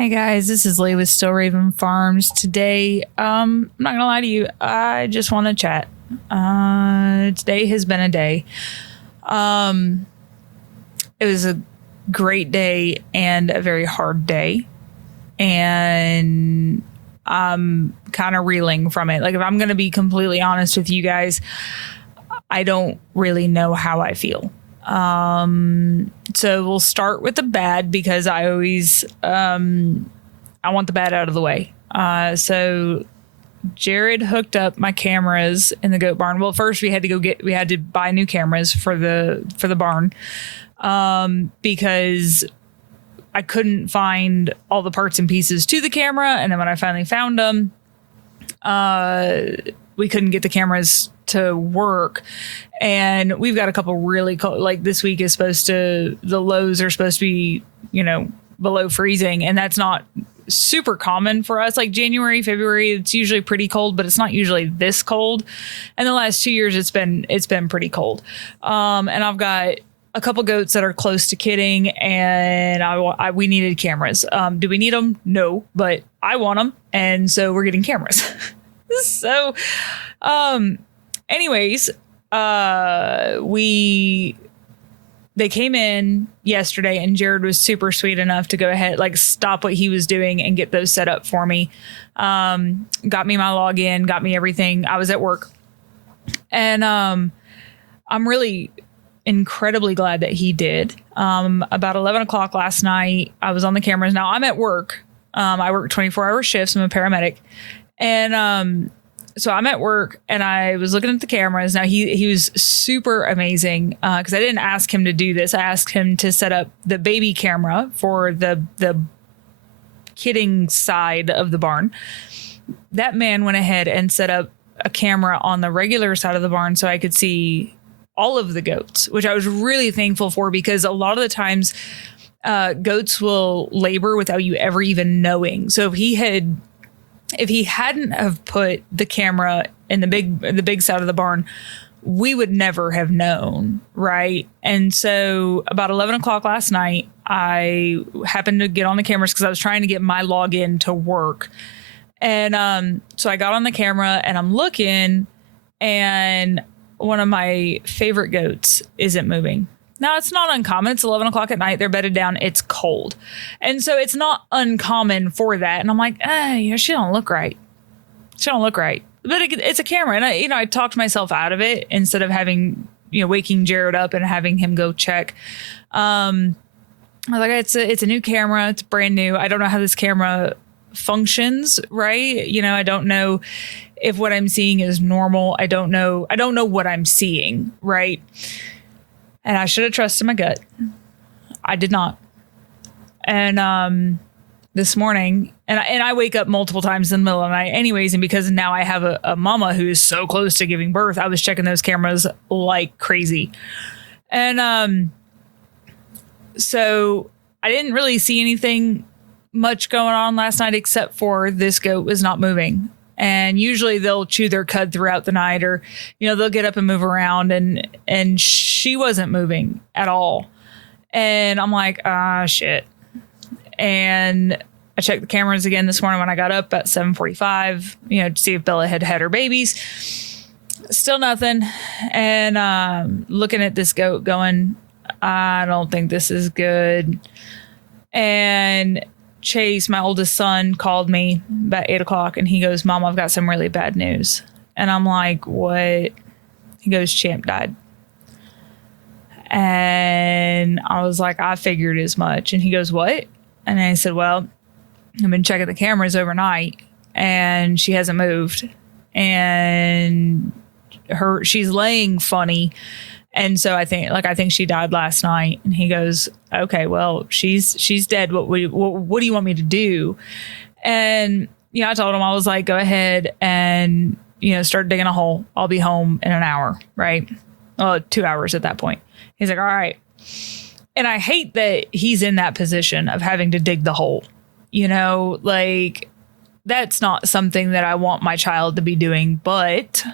Hey guys, this is Leigh with Still Raven Farms. Today, I'm not gonna lie to you, I just want to chat. Today has been a day. It was a great day and a very hard day, and I'm kind of reeling from it. Like, if I'm gonna be completely honest with you guys, I don't really know how I feel. So we'll start with the bad because I always, I want the bad out of the way. So Jared hooked up my cameras in the goat barn. Well, first we had to buy new cameras for the barn, because I couldn't find all the parts and pieces to the camera. And then when I finally found them, we couldn't get the cameras to work. And we've got a couple really cold, like this week is the lows are supposed to be, below freezing. And that's not super common for us. Like January, February, it's usually pretty cold, but it's not usually this cold. And the last 2 years, it's been pretty cold. And I've got a couple goats that are close to kidding, and we needed cameras. Do we need them? No, but I want them. And so we're getting cameras. So, anyways, they came in yesterday, and Jared was super sweet enough to go ahead, like, stop what he was doing and get those set up for me. Got me my login, got me everything. I was at work, and I'm really incredibly glad that he did. About 11 o'clock last night, I was on the cameras. Now I'm at work. I work 24-hour shifts. I'm a paramedic. And so I'm at work, and I was looking at the cameras. Now he was super amazing, because I didn't ask him to do this. I asked him to set up the baby camera for the kidding side of the barn. That man went ahead and set up a camera on the regular side of the barn so I could see all of the goats, which I was really thankful for, because a lot of the times goats will labor without you ever even knowing. So if he hadn't have put the camera in the big side of the barn, we would never have known, right? And so about 11 o'clock last night, I happened to get on the cameras because I was trying to get my login to work. And so I got on the camera, and I'm looking, and one of my favorite goats isn't moving. Now, it's not uncommon. It's 11 o'clock at night. They're bedded down. It's cold. And so it's not uncommon for that. And I'm like, she don't look right. She don't look right. But it's a camera. And I talked myself out of it instead of having, waking Jared up and having him go check. I was like, it's a new camera. It's brand new. I don't know how this camera functions, right? I don't know if what I'm seeing is normal. I don't know what I'm seeing, right? And I should have trusted my gut. I did not. And this morning, and I wake up multiple times in the middle of the night anyways, and because now I have a mama who is so close to giving birth, I was checking those cameras like crazy. And so I didn't really see anything much going on last night, except for this goat was not moving. And usually they'll chew their cud throughout the night, or, they'll get up and move around, and she wasn't moving at all. And I'm like, shit. And I checked the cameras again this morning when I got up at 7:45, to see if Bella had her babies. Still nothing. And looking at this goat going, I don't think this is good. And Chase, my oldest son, called me about 8 o'clock, and he goes, Mom, I've got some really bad news. And I'm like, what? He goes, Champ died. And I was like, I figured as much. And he goes, what? And I said, well, I've been checking the cameras overnight, and she hasn't moved, and she's laying funny. And so I think she died last night. And he goes, okay, well, she's dead. What do you want me to do? And, I told him, I was like, go ahead and, start digging a hole. I'll be home in an hour. Right. 2 hours at that point. He's like, all right. And I hate that he's in that position of having to dig the hole. That's not something that I want my child to be doing, but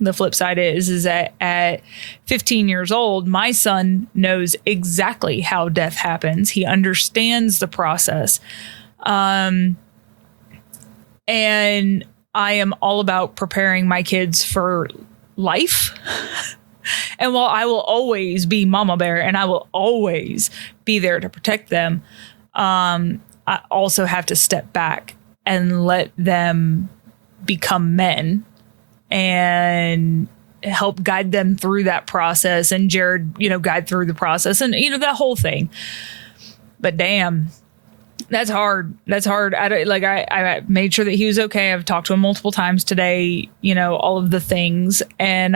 the flip side is that at 15 years old, my son knows exactly how death happens. He understands the process. And I am all about preparing my kids for life. And while I will always be mama bear and I will always be there to protect them, I also have to step back and let them become men and help guide them through that process. And Jared, guide through the process and, that whole thing. But damn, that's hard. That's hard. I made sure that he was okay. I've talked to him multiple times today, all of the things. And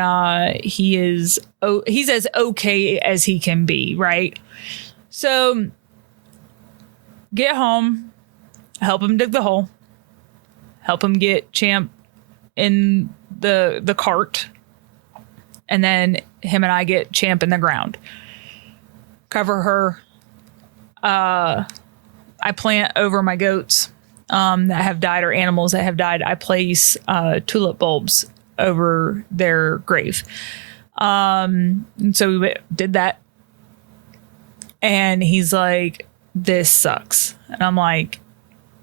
he's as okay as he can be. Right. So get home, help him dig the hole, help him get Champ in the cart. And then him and I get Champ in the ground, cover her. I plant over my goats that have died or animals that have died. I place tulip bulbs over their grave. And so we did that. And he's like, this sucks. And I'm like,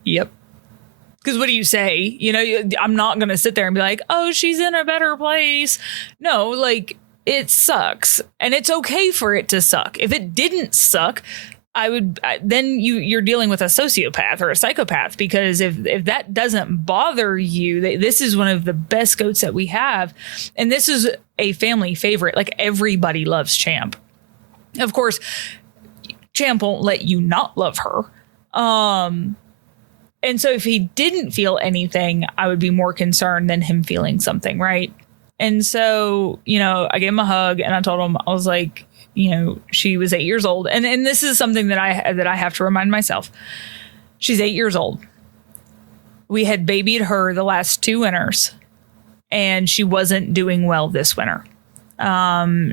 yep. Because what do you say? I'm not going to sit there and be like, oh, she's in a better place. No, it sucks. And it's okay for it to suck. If it didn't suck, then you're dealing with a sociopath or a psychopath, because if that doesn't bother you, this is one of the best goats that we have. And this is a family favorite. Everybody loves Champ. Of course, Champ won't let you not love her. And so if he didn't feel anything, I would be more concerned than him feeling something. Right. And so, I gave him a hug and I told him, I was like, she was 8 years old. And this is something that I have to remind myself. She's 8 years old. We had babied her the last 2 winters and she wasn't doing well this winter.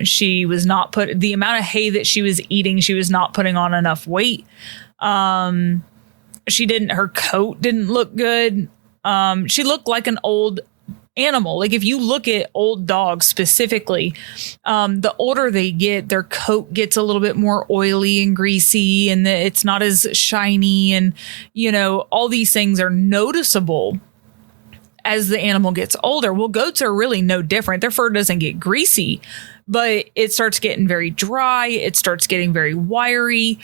She was not the amount of hay that she was eating, she was not putting on enough weight. Her coat didn't look good. She looked like an old animal. If you look at old dogs specifically, the older they get, their coat gets a little bit more oily and greasy and it's not as shiny. And, all these things are noticeable as the animal gets older. Well, goats are really no different. Their fur doesn't get greasy, but it starts getting very dry. It starts getting very wiry.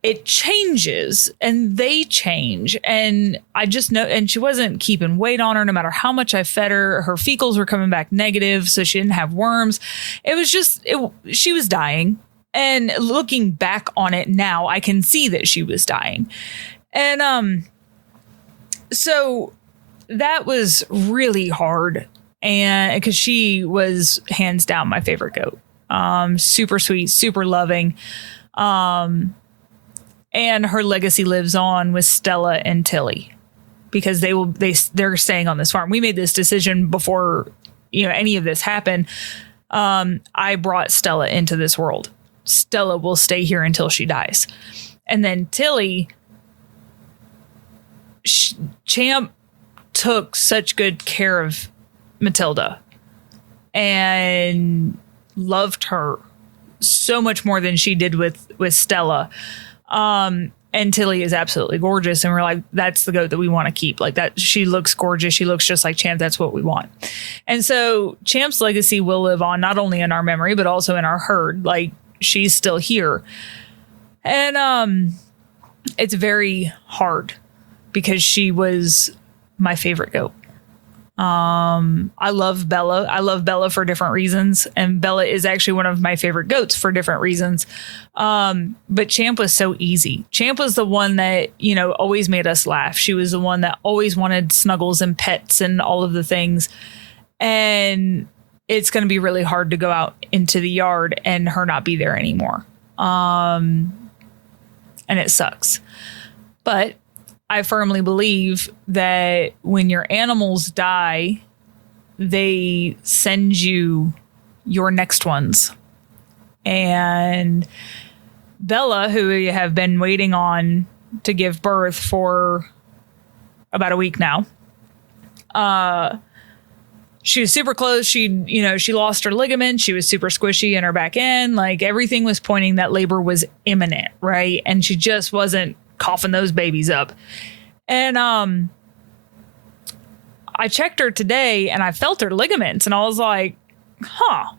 It changes and they change. And I just know, and she wasn't keeping weight on her no matter how much I fed her. Her fecals were coming back negative, so she didn't have worms. It was just, she was dying. And looking back on it now, I can see that she was dying. And so that was really hard. And because she was hands down my favorite goat. Super sweet, super loving. And her legacy lives on with Stella and Tilly, because they're staying on this farm. We made this decision before, any of this happened. I brought Stella into this world. Stella will stay here until she dies. And then Tilly, Champ took such good care of Matilda and loved her so much more than she did with Stella. And Tilly is absolutely gorgeous. And we're like, that's the goat that we want to keep. That. She looks gorgeous. She looks just like Champ. That's what we want. And so Champ's legacy will live on, not only in our memory, but also in our herd. She's still here. And, it's very hard because she was my favorite goat. I love Bella. I love Bella for different reasons. And Bella is actually one of my favorite goats for different reasons. But Champ was so easy. Champ was the one that, always made us laugh. She was the one that always wanted snuggles and pets and all of the things. And it's going to be really hard to go out into the yard and her not be there anymore. And it sucks. But I firmly believe that when your animals die, they send you your next ones. And Bella, who we have been waiting on to give birth for about a week now, she was super close. She lost her ligament. She was super squishy in her back end. Everything was pointing that labor was imminent, right? And she just wasn't coughing those babies up. And I checked her today and I felt her ligaments and I was like, huh,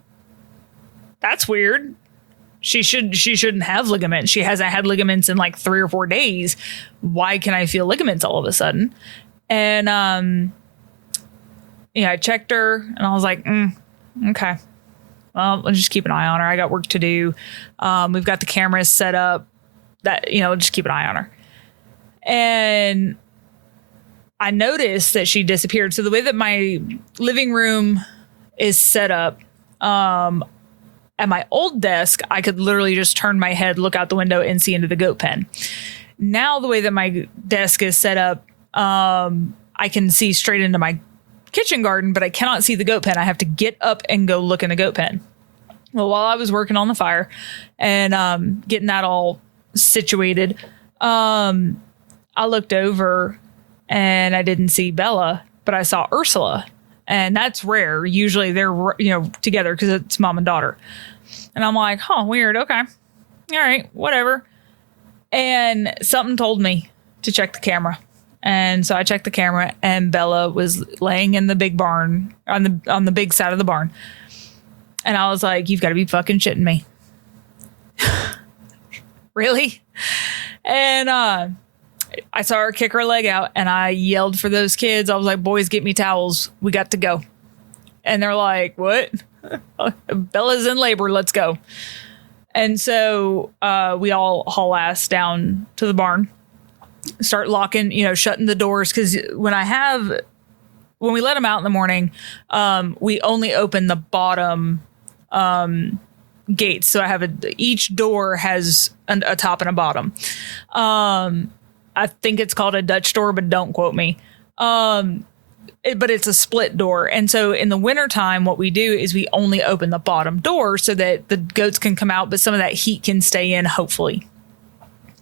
that's weird. She shouldn't have ligaments. She hasn't had ligaments in like 3 or 4 days. Why can I feel ligaments all of a sudden? And I checked her and I was like, okay. Well, let's just keep an eye on her. I got work to do. We've got the cameras set up that, just keep an eye on her. And I noticed that she disappeared. So the way that my living room is set up, at my old desk, I could literally just turn my head, look out the window and see into the goat pen. Now the way that my desk is set up, I can see straight into my kitchen garden, but I cannot see the goat pen. I have to get up and go look in the goat pen. Well, while I was working on the fire and getting that all situated, I looked over and I didn't see Bella, but I saw Ursula. And that's rare. Usually they're, together because it's mom and daughter. And I'm like, huh, weird. Okay. All right, whatever. And something told me to check the camera. And so I checked the camera and Bella was laying in the big barn on the big side of the barn. And I was like, you've got to be fucking shitting me. Really? And I saw her kick her leg out and I yelled for those kids. I was like, boys, get me towels. We got to go. And they're like, what? Bella's in labor. Let's go. And so we all haul ass down to the barn, start locking, shutting the doors. Because when we let them out in the morning, we only open the bottom gates. So I have each door has a top and a bottom. I think it's called a Dutch door, but don't quote me. But it's a split door. And so in the wintertime, what we do is we only open the bottom door so that the goats can come out, but some of that heat can stay in, hopefully.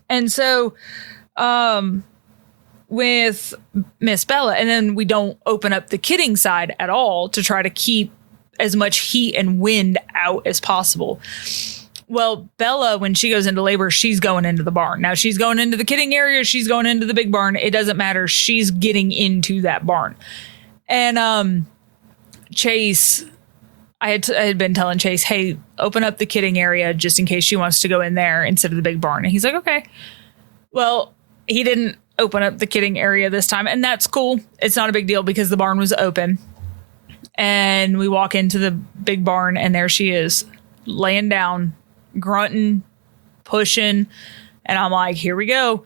And so with Miss Bella, and then we don't open up the kidding side at all to try to keep as much heat and wind out as possible. Well, Bella, when she goes into labor, she's going into the barn. Now she's going into the kidding area. She's going into the big barn. It doesn't matter. She's getting into that barn. And Chase, I had been telling Chase, hey, open up the kidding area just in case she wants to go in there instead of the big barn. And he's like, okay. Well, he didn't open up the kidding area this time. And that's cool. It's not a big deal because the barn was open. And we walk into the big barn and there she is laying down, grunting, pushing. And I'm like, here we go.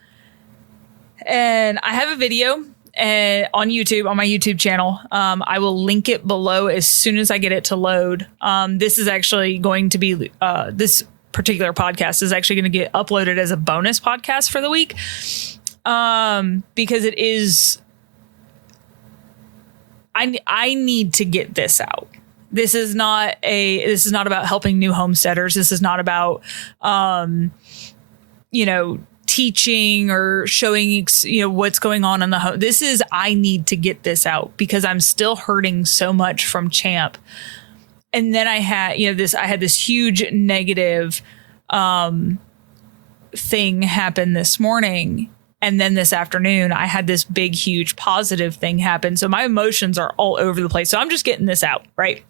And I have a video on YouTube, on my YouTube channel. I will link it below as soon as I get it to load. This is actually going to be, this particular podcast is actually going to get uploaded as a bonus podcast for the week. Because it is, I need to get this out. This is not about helping new homesteaders. This is not about, teaching or showing, what's going on in the home. This is, I need to get this out because I'm still hurting so much from Champ. And then I had, I had this huge negative, thing happen this morning. And then this afternoon, I had this big, huge positive thing happen. So my emotions are all over the place. So I'm just getting this out, right?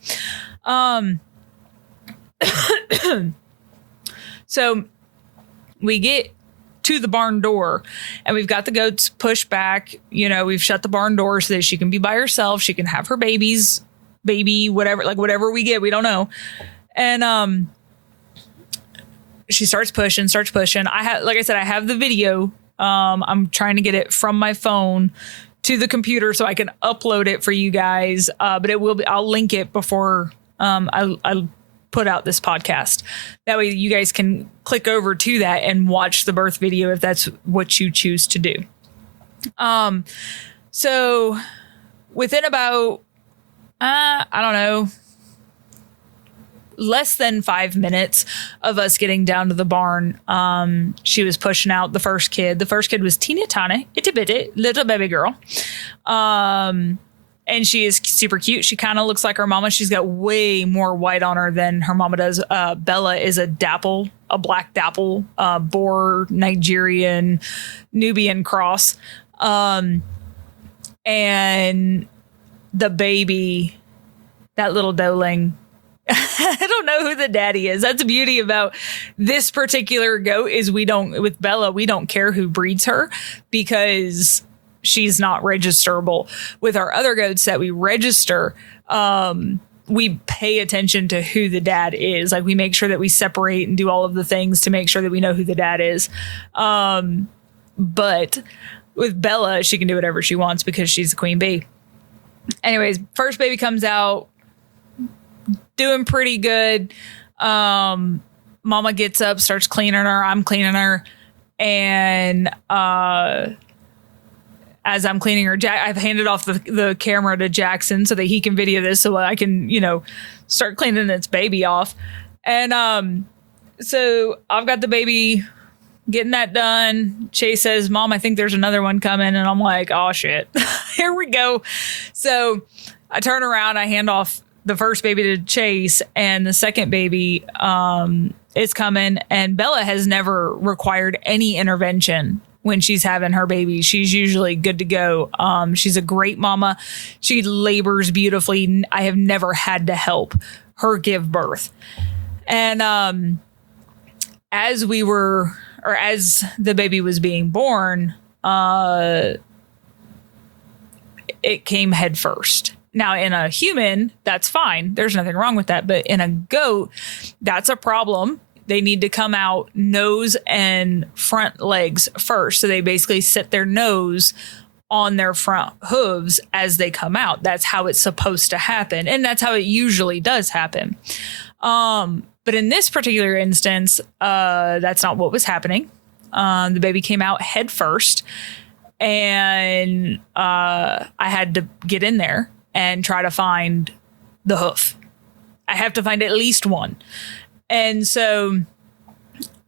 So we get to the barn door and we've got the goats pushed back. We've shut the barn door so that she can be by herself. She can have her baby, whatever we get, we don't know. And she starts pushing. Like I said, I have the video. I'm trying to get it from my phone to the computer so I can upload it for you guys. But I'll link it before I put out this podcast. That way you guys can click over to that and watch the birth video if that's what you choose to do. So within about, I don't know, less than 5 minutes of us getting down to the barn, she was pushing out the first kid. The first kid was teeny tiny, itty bitty, little baby girl. And And she is super cute. She kind of looks like her mama. She's got way more white on her than her mama does. Bella is a black dapple, Boer, Nigerian, Nubian cross. And the baby, that little doeling, I don't know who the daddy is. That's the beauty about this particular goat is with Bella, we don't care who breeds her because she's not registerable. With our other goats that we register, we pay attention to who the dad is. Like we make sure that we separate and do all of the things to make sure that we know who the dad is. But with Bella, she can do whatever she wants because she's the queen bee. Anyways, first baby comes out, doing pretty good. Mama gets up, starts cleaning her. I'm cleaning her. And as I'm cleaning her, I've handed off the camera to Jackson so that he can video this so I can, start cleaning its baby off. And so I've got the baby getting that done. Chase says, Mom, I think there's another one coming. And I'm like, oh, shit. Here we go. So I turn around, I hand off the first baby to Chase, and the second baby is coming. And Bella has never required any intervention when she's having her baby. She's usually good to go. She's a great mama. She labors beautifully. I have never had to help her give birth. And as the baby was being born, it came head first. Now, in a human, that's fine. There's nothing wrong with that. But in a goat, that's a problem. They need to come out nose and front legs first. So they basically set their nose on their front hooves as they come out. That's how it's supposed to happen. And that's how it usually does happen. But in this particular instance, that's not what was happening. The baby came out head first. And I had to get in there and try to find the hoof. I have to find at least one. And so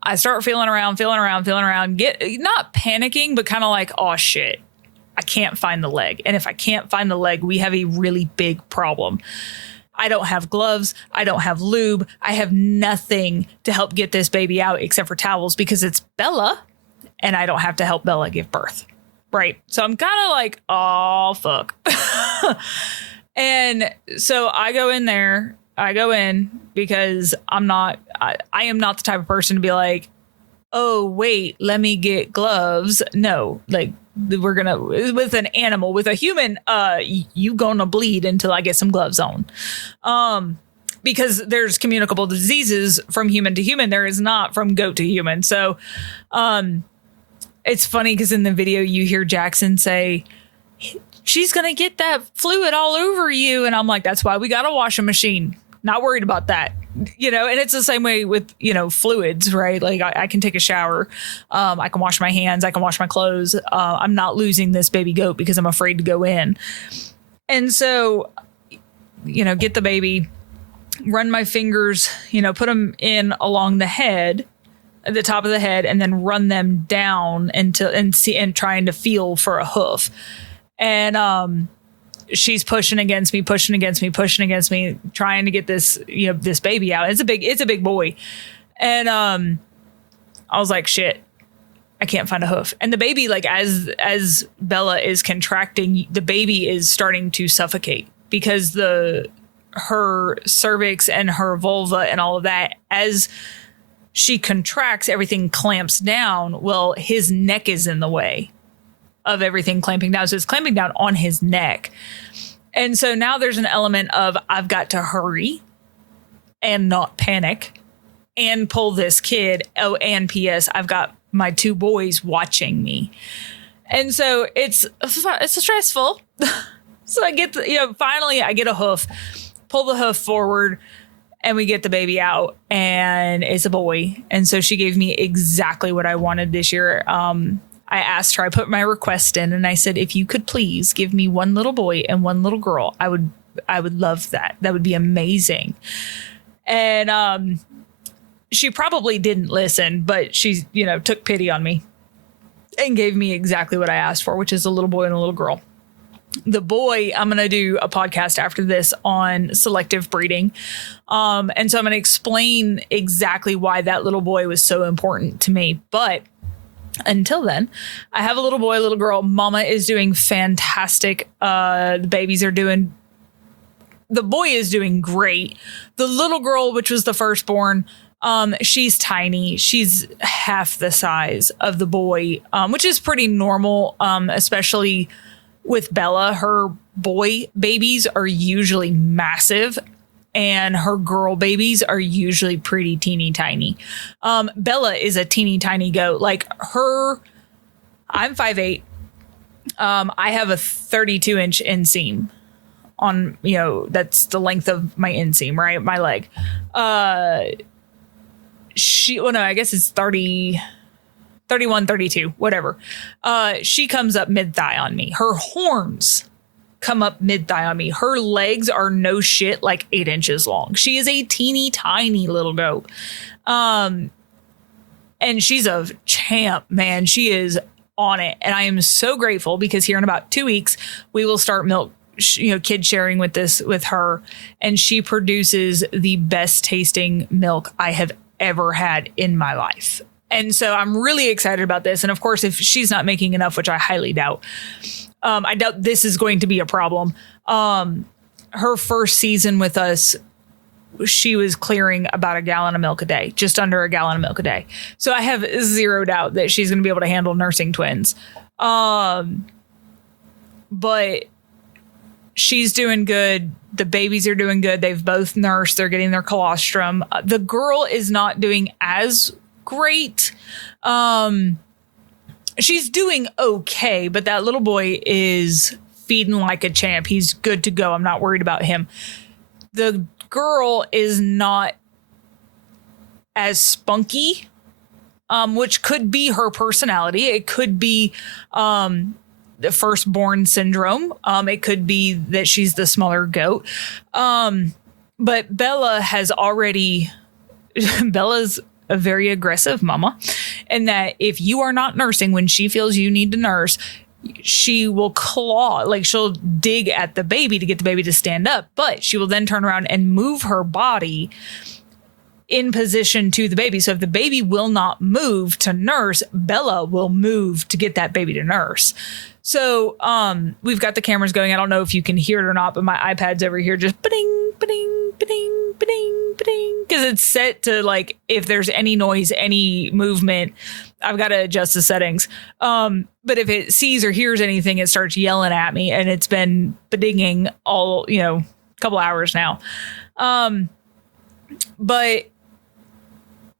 I start feeling around, not panicking, but kind of like, oh shit, I can't find the leg. And if I can't find the leg, we have a really big problem. I don't have gloves. I don't have lube. I have nothing to help get this baby out except for towels because it's Bella and I don't have to help Bella give birth. Right. So I'm kind of like, oh, fuck. And so I go in because I am not the type of person to be like, oh, wait, let me get gloves. No, like we're going to, with an animal, with a human, you going to bleed until I get some gloves on. Because there's communicable diseases from human to human. There is not from goat to human. So, it's funny because in the video you hear Jackson say, she's going to get that fluid all over you. And I'm like, that's why we got a washing machine. Not worried about that. And it's the same way with, fluids, right? Like I can take a shower. I can wash my hands. I can wash my clothes. I'm not losing this baby goat because I'm afraid to go in. And so, get the baby, run my fingers, put them in along the head, at the top of the head, and then run them down and trying to feel for a hoof. And she's pushing against me, trying to get this, this baby out. It's a big boy. And I was like, shit, I can't find a hoof. And the baby, like as Bella is contracting, the baby is starting to suffocate because her cervix and her vulva and all of that, as she contracts, everything clamps down. Well, his neck is in the way of everything clamping down. So it's clamping down on his neck. And so now there's an element of I've got to hurry and not panic and pull this kid. Oh, and P.S. I've got my two boys watching me. And so it's stressful. So I get, finally I get a hoof, pull the hoof forward, and we get the baby out, and it's a boy. And so she gave me exactly what I wanted this year. I asked her, I put my request in, and I said, if you could please give me one little boy and one little girl, I would love that. That would be amazing. And she probably didn't listen, but she, took pity on me and gave me exactly what I asked for, which is a little boy and a little girl. The boy, I'm going to do a podcast after this on selective breeding. And so I'm going to explain exactly why that little boy was so important to me. But until then, I have a little boy, a little girl. Mama is doing fantastic. The babies are doing, the boy is doing great. The little girl, which was the firstborn, she's tiny. She's half the size of the boy, which is pretty normal, especially with Bella. Her boy babies are usually massive and her girl babies are usually pretty teeny tiny. Bella is a teeny tiny goat. Like her, I'm 5'8". I have a 32-inch inseam on, you know, that's the length of my inseam, right? My leg. I guess it's 30, 31, 32, whatever. She comes up mid-thigh on me. Her horns come up mid-thigh on me. Her legs are no shit like 8 inches long. She is a teeny tiny little goat. And she's a champ, man. She is on it. And I am so grateful because here in about 2 weeks, we will start kid sharing with her. And she produces the best tasting milk I have ever had in my life. And so I'm really excited about this. And of course, if she's not making enough, which I highly doubt, I doubt this is going to be a problem. Her first season with us, she was clearing about a gallon of milk a day, just under a gallon of milk a day. So I have zero doubt that she's going to be able to handle nursing twins. But she's doing good. The babies are doing good. They've both nursed. They're getting their colostrum. The girl is not doing as great. She's doing okay, but that little boy is feeding like a champ. He's good to go. I'm not worried about him. The girl is not as spunky, which could be her personality. It could be the firstborn syndrome. It could be that she's the smaller goat. But Bella has already, Bella's a very aggressive mama, and that if you are not nursing when she feels you need to nurse, she will claw, like she'll dig at the baby to get the baby to stand up, but she will then turn around and move her body in position to the baby. So if the baby will not move to nurse, Bella will move to get that baby to nurse. So we've got the cameras going. I don't know if you can hear it or not, but my iPad's over here just ba-ding, ba-ding, ba-ding, ba-ding, ba-ding, because it's set to, like, if there's any noise, any movement, I've got to adjust the settings. But if it sees or hears anything, it starts yelling at me, and it's been ba-dinging all, couple hours now. But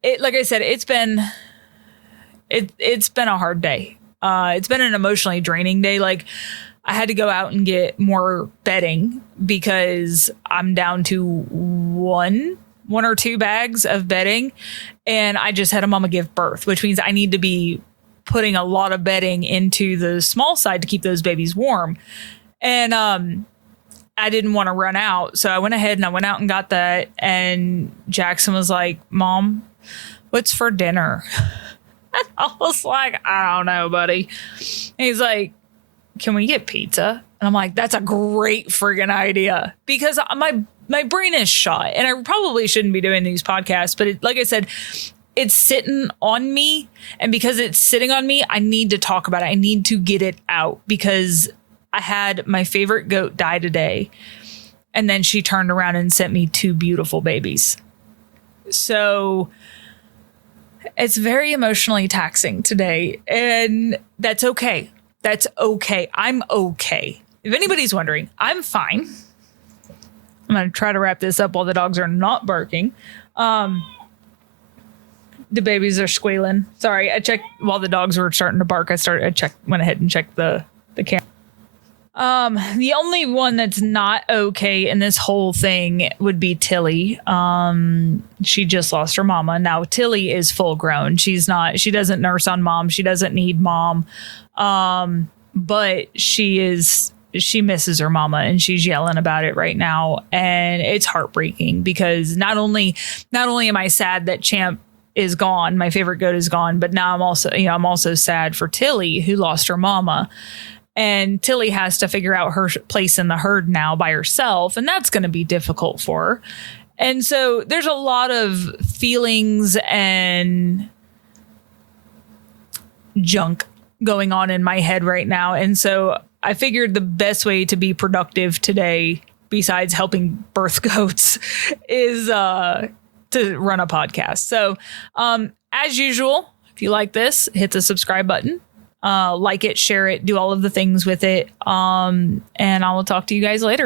it, like I said, it's been a hard day. It's been an emotionally draining day. Like, I had to go out and get more bedding because I'm down to one or two bags of bedding, and I just had a mama give birth, which means I need to be putting a lot of bedding into the small side to keep those babies warm. And I didn't want to run out, so I went ahead and I went out and got that. And Jackson was like, "Mom, what's for dinner?" I was like, "I don't know, buddy." And he's like, "Can we get pizza?" And I'm like, "That's a great friggin' idea," because my brain is shot, and I probably shouldn't be doing these podcasts, but like I said, it's sitting on me, and because it's sitting on me, I need to talk about it. I need to get it out because I had my favorite goat die today, and then she turned around and sent me 2 beautiful babies. So it's very emotionally taxing today, and that's okay. That's okay. I'm okay. If anybody's wondering, I'm fine. I'm going to try to wrap this up while the dogs are not barking. The babies are squealing. Sorry, I checked while the dogs were starting to bark. Went ahead and checked the camera. The only one that's not okay in this whole thing would be Tilly. She just lost her mama. Now Tilly is full grown. She doesn't nurse on mom. She doesn't need mom. But she misses her mama, and she's yelling about it right now. And it's heartbreaking because not only am I sad that Champ is gone, my favorite goat is gone, but now I'm also sad for Tilly, who lost her mama. And Tilly has to figure out her place in the herd now by herself. And that's going to be difficult for her. And so there's a lot of feelings and junk going on in my head right now. And so I figured the best way to be productive today, besides helping birth goats, is to run a podcast. So as usual, if you like this, hit the subscribe button, like it, share it, do all of the things with it. And I will talk to you guys later.